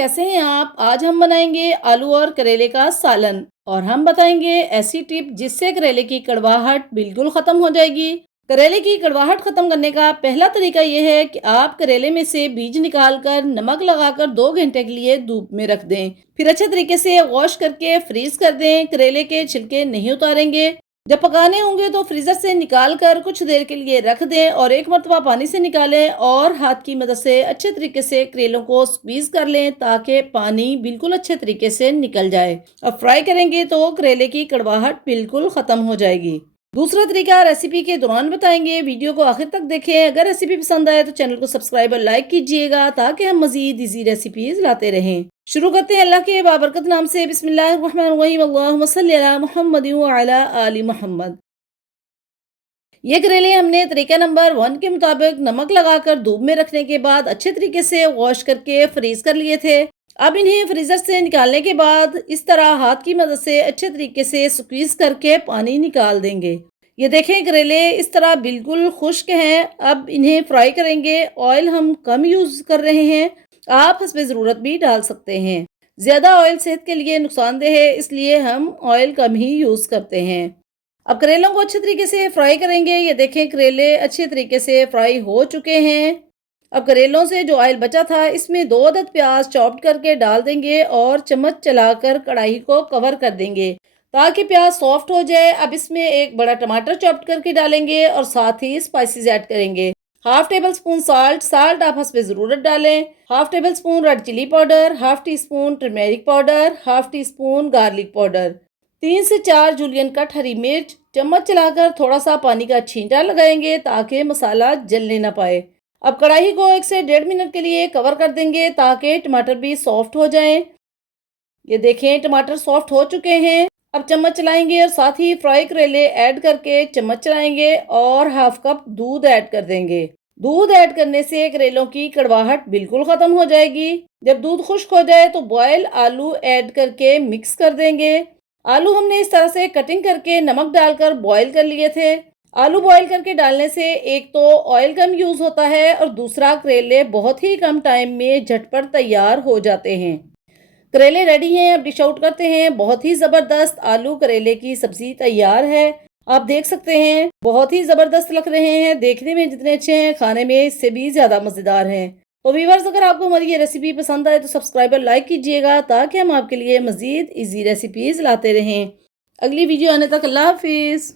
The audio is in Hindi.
कैसे हैं आप? आज हम बनाएंगे आलू और करेले का सालन और हम बताएंगे ऐसी टिप जिससे करेले की कड़वाहट बिल्कुल खत्म हो जाएगी। करेले की कड़वाहट खत्म करने का पहला तरीका यह है कि आप करेले में से बीज निकालकर नमक लगाकर 2 घंटे के लिए धूप में रख दें। फिर अच्छे तरीके से वॉश करके फ्रीज कर दें। करेले के छिलके नहीं उतारेंगे। जब पकाने होंगे तो फ्रीजर से निकाल कर कुछ देर के लिए रख दें और एक मरतबा पानी से निकालें और हाथ की मदद से अच्छे तरीके से करेलों को स्क्वीज कर लें ताकि पानी बिल्कुल अच्छे तरीके से निकल जाए। अब फ्राई करेंगे तो करेले की कड़वाहट बिल्कुल खत्म हो जाएगी। दूसरा तरीका रेसिपी के दौरान बताएंगे, वीडियो को आखिर तक देखें। अगर रेसिपी पसंद आए तो चैनल को सब्सक्राइब और लाइक कीजिएगा ताकि हम मजीद इजी रेसिपीज लाते रहें। शुरू करते हैं अल्लाह के बाबरकत नाम से। बिस्मिल्लाहिर्रहमानिर्रहीम। अल्लाहुम्मा सल्ली अला मुहम्मद व अला आलि मुहम्मद। ये करेले हमने तरीका नंबर 1 के मुताबिक नमक लगाकर धूप में रखने के बाद अच्छे तरीके से वॉश करके फ्रीज कर लिए थे। अब इन्हें फ्रीजर से निकालने के बाद इस तरह हाथ की मदद से अच्छे तरीके से स्क्वीज करके पानी निकाल देंगे। ये देखें करेले इस तरह बिल्कुल खुश्क हैं। अब इन्हें फ्राई करेंगे। ऑयल हम कम यूज कर रहे हैं, आप हस्बे ज़रूरत भी डाल सकते हैं। ज़्यादा ऑयल सेहत के लिए नुकसानदेह है, इसलिए हम ऑयल कम ही यूज़ करते हैं। अब करेलों को अच्छे तरीके से फ्राई करेंगे। ये देखें करेले अच्छे तरीके से फ्राई हो चुके हैं। अब करेलों से जो ऑयल बचा था इसमें 2 अदद प्याज चॉप्ड करके डाल देंगे और चम्मच चलाकर कढ़ाई को कवर कर देंगे ताकि प्याज सॉफ्ट हो जाए। अब इसमें एक बड़ा टमाटर चॉप्ड करके डालेंगे और साथ ही स्पाइसेस ऐड करेंगे। हाफ टेबल स्पून साल्ट आप हस्बे ज़रूरत डालें। Half tablespoon red chilli powder, half teaspoon turmeric powder, half teaspoon garlic powder, 3 से 4 जूलियन कट हरी मिर्च। चम्मच चलाकर थोड़ा सा पानी का छींटा लगाएंगे ताकि मसाला जलने ना पाए। अब कढ़ाई को 1 से 1.5 मिनट के लिए कवर कर देंगे ताकि टमाटर भी सॉफ्ट हो जाएं। ये देखें टमाटर सॉफ्ट हो चुके हैं। अब चम्मच चलाएंगे और साथ ही फ्राई करेले ऐड करके चम्मच चलाएंगे और हाफ कप दूध ऐड कर देंगे। दूध ऐड करने से करेलों की कड़वाहट बिल्कुल खत्म हो जाएगी। जब दूध खुश्क हो जाए तो बॉयल आलू ऐड करके मिक्स कर देंगे। आलू हमने इस तरह से कटिंग करके नमक डालकर बॉयल कर लिए थे। आलू बॉयल करके डालने से एक तो ऑयल कम यूज होता है और दूसरा करेले बहुत ही कम टाइम में झटपट तैयार हो जाते हैं। करेले रेडी हैं। अब डिश आउट करते हैं। बहुत ही ज़बरदस्त आलू करेले की सब्जी तैयार है। आप देख सकते हैं बहुत ही ज़बरदस्त लग रहे हैं। देखने में जितने अच्छे हैं खाने में इससे भी ज़्यादा मज़ेदार हैं। तो व्यूअर्स, अगर आपको हमारी ये रेसिपी पसंद आए तो सब्सक्राइब और लाइक कीजिएगा ताकि हम आपके लिए मज़ीद ईजी रेसिपीज़ लाते रहें। अगली वीडियो आने तक अल्लाह हाफिज़।